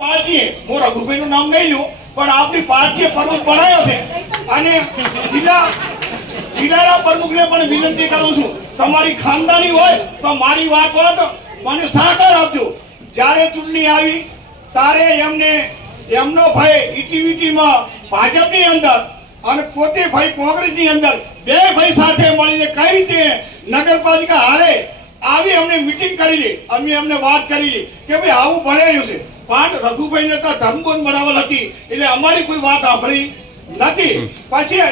પાર્ટીએ. હું રઘુભાઈનું નામ નહીં લઉં, પણ આપણી પાર્ટીએ પ્રમુખ બનાવ્યો છે. અને જિલ્લા જિલ્લાના પ્રમુખને પણ વિનંતી કરું છું. તમારી ખાનદાની હોય તો મારી વાત હોય તો મને સહકાર આપજો. જ્યારે ચૂંટણી આવી, ત્યારે એમને, એમનો ભાઈ ઇટીવીટીમાં ભાજપની અંદર અને પોતે ભાઈ કોંગ્રેસની અંદર બે ભાઈ સાથે મળીને કઈ રીતે નગરપાલિકા હારે આવી અમને મીટિંગ કરી લે. અમે અમને વાત કરી લે કે ભાઈ આવું ભણેલું છે. પણ રઘુભાઈને તો ધર્મબોન બનાવેલ હતી. એટલે અમારી કોઈ વાત સાંભળી નથી. પછી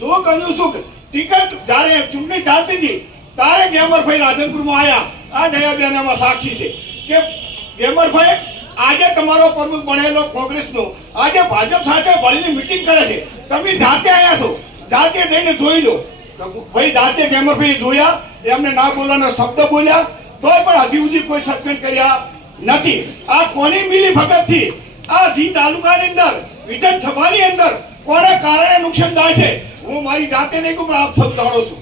સુખ અનુસુખ ટિકિટ જ્યારે ચૂંટણી ચાલતી હતી ત્યારે ગેમરભાઈ રાધનપુરમાં આવ્યા આ દયાબેન એમાં સાક્ષી છે કે ગેમરભાઈ આજે તમારો પ્રમુખ બનેલો કોંગ્રેસનો. આજે ભાજપ સાથે મળીને મિટિંગ કરે છે. તમે જાતે આવ્યા છો. જાતે જઈને જોઈ લો. ભાઈ જાતે ગેમરભાઈ જોયા. એમને ના બોલવાના શબ્દ બોલ્યા. તોય પણ હજી સુધી કોઈ સસ્પેન્ડ કર્યા નથી. આ કોની મિલી ભગતથી? આ જી તાલુકાની અંદર વિધાનસભાની અંદર કોના કારણે નુકસાન થાય છે? હું મારી જાતે નહીં કહું, પણ આપ સૌ જાણો છું.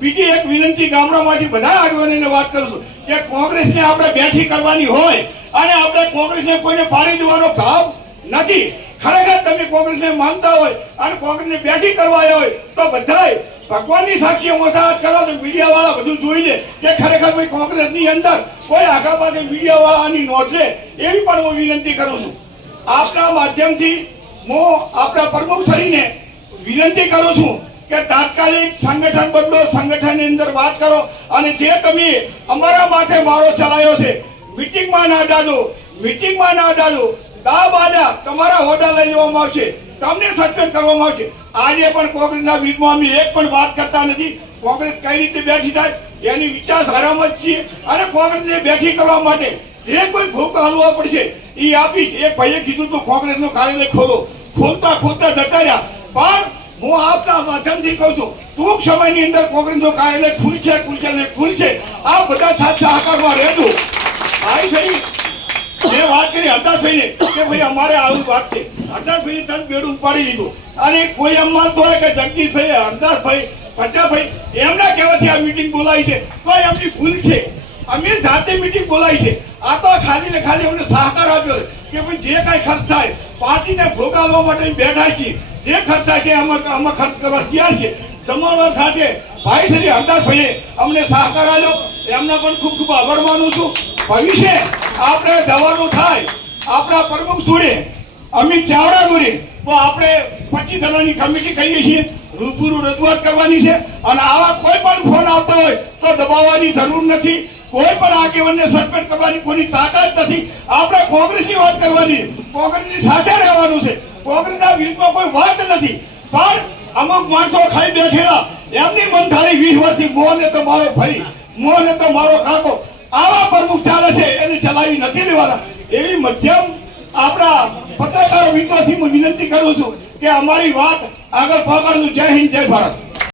બીજી એક વિનંતી ગામડામાંથી બધા આગેવાનોને વાત કરું છું કે કોંગ્રેસને આપણે બેઠી કરવાની હોય અને આપણે કોંગ્રેસને કોઈને પાડી દેવાનો ભાવ નથી. ખરેખર તમે કોંગ્રેસને માનતા હોય અને કોંગ્રેસને બેઠી કરવા હોય તો બધાય ભગવાનની સાક્ષી વસાહત કરો તો મીડિયા વાળા બધું જોઈ લે કે ખરેખર ભાઈ કોંગ્રેસની અંદર કોઈ આગા પાસે મીડિયા વાળા આની નોંધ લે, એવી પણ હું વિનંતી કરું છું. આપના માધ્યમથી હું આપણા પ્રમુખ શ્રીને વિનંતી કરું છું કે તાત્કાલિક સંગઠન બદલો, સંગઠનની અંદર વાત કરો અને જે તમે અમારા માથે મારો ચલાવ્યો છે, મીટિંગમાં ના જાજો, મીટિંગમાં ના જાજો, દા બાજા તમારા હોદ્દા લઈ લેવામાં આવશે. તમને સસ્પેન્ડ કરવામાં આવશે. આજે પણ કોંગ્રેસના વિરુદ્ધમાં અમે એક પણ વાત કરતા નથી. કોંગ્રેસ કઈ રીતે બેઠી થાય એની વિચારધારામાં જ છીએ અને કોંગ્રેસને બેઠી કરવા માટે જે કોઈ ભૂખ હાલવા પડશે એ આપી એક ભાઈએ કીધું તો કોંગ્રેસનો કાર્યાલય ખોલો. ખોલતા ખોલતા જતા રહ્યા. પણ હું આપતા માધ્યમથી કહું છું, ટૂંક સમયની અંદર કોંગ્રેસનો કાર્યાલય ખુલશે ખુલશે ને ખુલશે. આ બધા સાથ સહકારમાં રહેજો ભાઈ ભાઈ મેં વાત કરી હરદાસભાઈને કે ભાઈ અમારે આવી વાત છે. હરદાસભાઈએ તરત બેડું ઉપાડી લીધું. અને કોઈ એમ માનતો હોય કે જગદીશભાઈ હરદાસભાઈ પચાભાઈ એમના કહેવાથી આ મીટિંગ બોલાવી છે. તો એમની ભૂલ છે. અમે જાતે મીટિંગ બોલાવી છે. આ તો ખાલી ને ખાલી અમને સહકાર આપ્યો કે ભાઈ જે કાંઈ ખર્ચ થાય, પાર્ટીને ભોગાવવા માટે બેઠા છીએ. જે ખર્ચ છે આમાં ખર્ચ કરવા તૈયાર છે જમાવવા સાથે ભાઈ શ્રી હરદાસભાઈએ અમને સહકાર આપ્યો. એમના પણ ખૂબ ખૂબ આભાર માનું છું. ભવિષ્ય આપણે દવાનું થાય. આપણા પ્રમુખ જોડે અમિત ચાવડા જોડે તો આપણે પચીસ જણાની કમિટી કરીએ છીએ, રૂબરૂ રજૂઆત કરવાની છે, અને આવા કોઈ પણ ફોન આવતો હોય તો દબાવવાની જરૂર નથી. કોઈ પણ આગેવાનને સસ્પેન્ડ કરવાની કોઈની તાકાત નથી. આપણે કોંગ્રેસની વાત કરવાની, કોંગ્રેસની સાથે રહેવાનું છે. કોંગ્રેસના વિરુદ્ધમાં કોઈ વાત નથી. પણ અમુક માણસો ખાઈ બેઠેલા, એમની મન થાળી વીસ વર્ષથી મોહને તો મારો ભાઈ, મોહને તો મારો કાકો, આવા પ્રમુખ ચાલે છે, એને ચલાવી નથી લેવાના. એવી મધ્યમ આપણા પત્રકારો મિત્રોથી હું વિનંતી કરું છું કે અમારી વાત આગળ પહોંચાડજો જય હિન્દ, જય ભારત.